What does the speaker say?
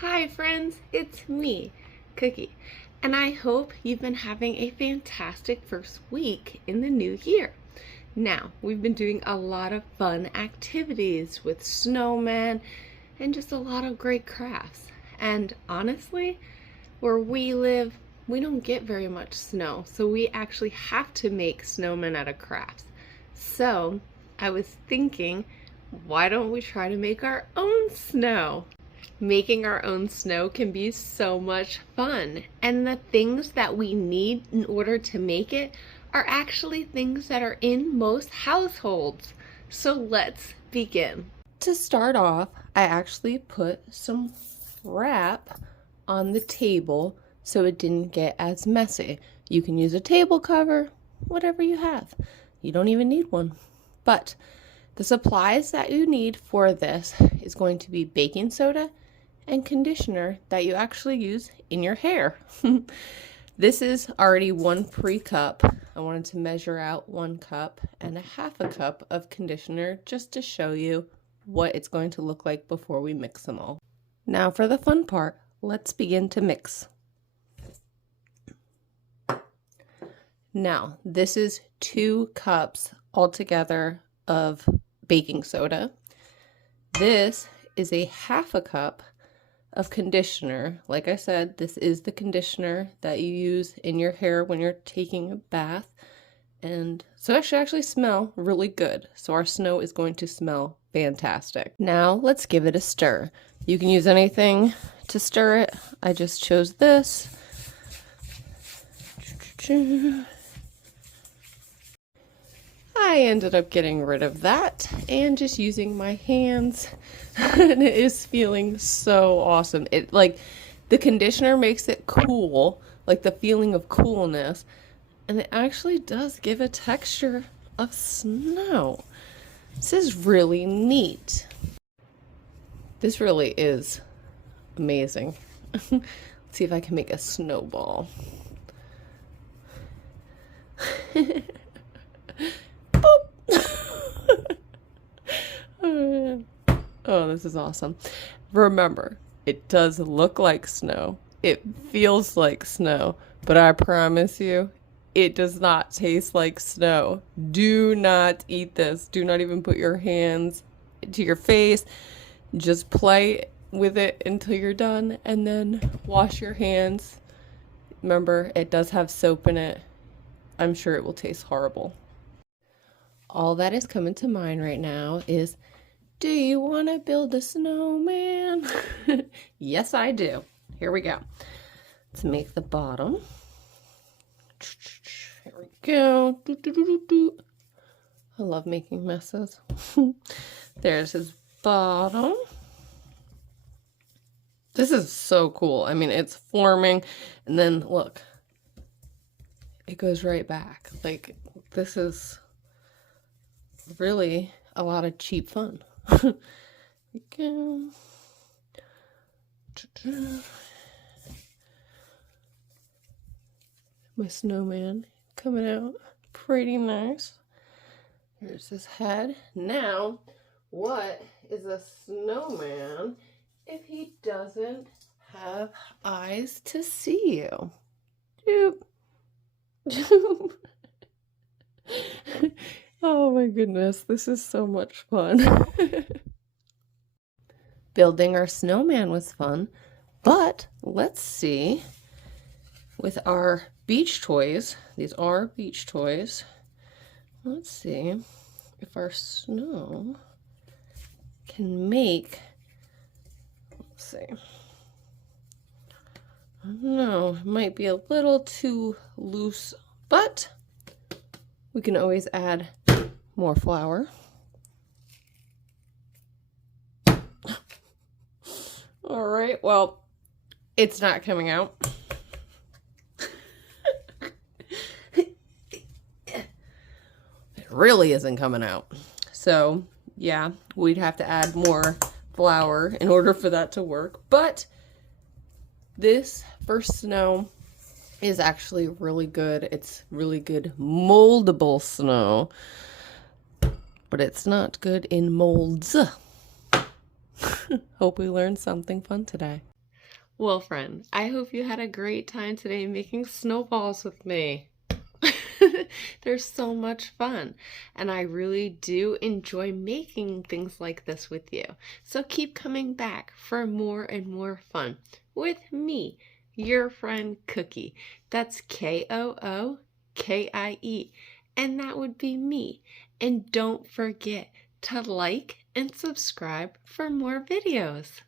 Hi friends, it's me, Cookie, and I hope you've been having a fantastic first week in the new year. Now, we've been doing a lot of fun activities with snowmen and just a lot of great crafts. And honestly, where we live, we don't get very much snow, so we actually have to make snowmen out of crafts. So, I was thinking, why don't we try to make our own snow? Making our own snow can be so much fun, and the things that we need in order to make it are actually things that are in most households. So let's begin. To start off, I actually put some wrap on the table so it didn't get as messy. You can use a table cover, whatever you have. You don't even need one. But the supplies that you need for this is going to be baking soda and conditioner that you actually use in your hair. This is already 1 pre-cup. I wanted to measure out 1 cup and a half a cup of conditioner just to show you what it's going to look like before we mix them all. Now for the fun part, let's begin to mix. Now, this is 2 cups altogether of baking soda. This is a half a cup of conditioner. Like I said, this is the conditioner that you use in your hair when you're taking a bath. And so it should actually smell really good. So our snow is going to smell fantastic. Now let's give it a stir. You can use anything to stir it. I just chose this. I ended up getting rid of that and just using my hands, and it is feeling so awesome. It like the conditioner makes it cool, like the feeling of coolness, and it actually does give a texture of snow. This is really neat. This really is amazing. Let's see if I can make a snowball. Oh, this is awesome. Remember, it does look like snow. It feels like snow, but I promise you, it does not taste like snow. Do not eat this. Do not even put your hands to your face. Just play with it until you're done and then wash your hands. Remember, it does have soap in it. I'm sure it will taste horrible. All that is coming to mind right now is, do you want to build a snowman? Yes, I do. Here we go. Let's make the bottom. Here we go. I love making messes. There's his bottom. This is so cool. I mean, it's forming, and then look, it goes right back. Like, this is really a lot of cheap fun. Again. My snowman coming out pretty nice. Here's his head. Now, what is a snowman if he doesn't have eyes to see you? Doop. Oh my goodness, this is so much fun. Building our snowman was fun, but let's see, with our beach toys, these are beach toys, let's see if our snow can make, let's see, I don't know, it might be a little too loose, but we can always add more flour. All right, well, it's not coming out. It really isn't coming out. So, yeah, we'd have to add more flour in order for that to work. But this first snow is actually really good. It's really good moldable snow, but it's not good in molds. Hope we learned something fun today. Well, friend, I hope you had a great time today making snowballs with me. They're so much fun, and I really do enjoy making things like this with you. So keep coming back for more and more fun with me, your friend Cookie. That's Kookie, and that would be me. And don't forget to like and subscribe for more videos.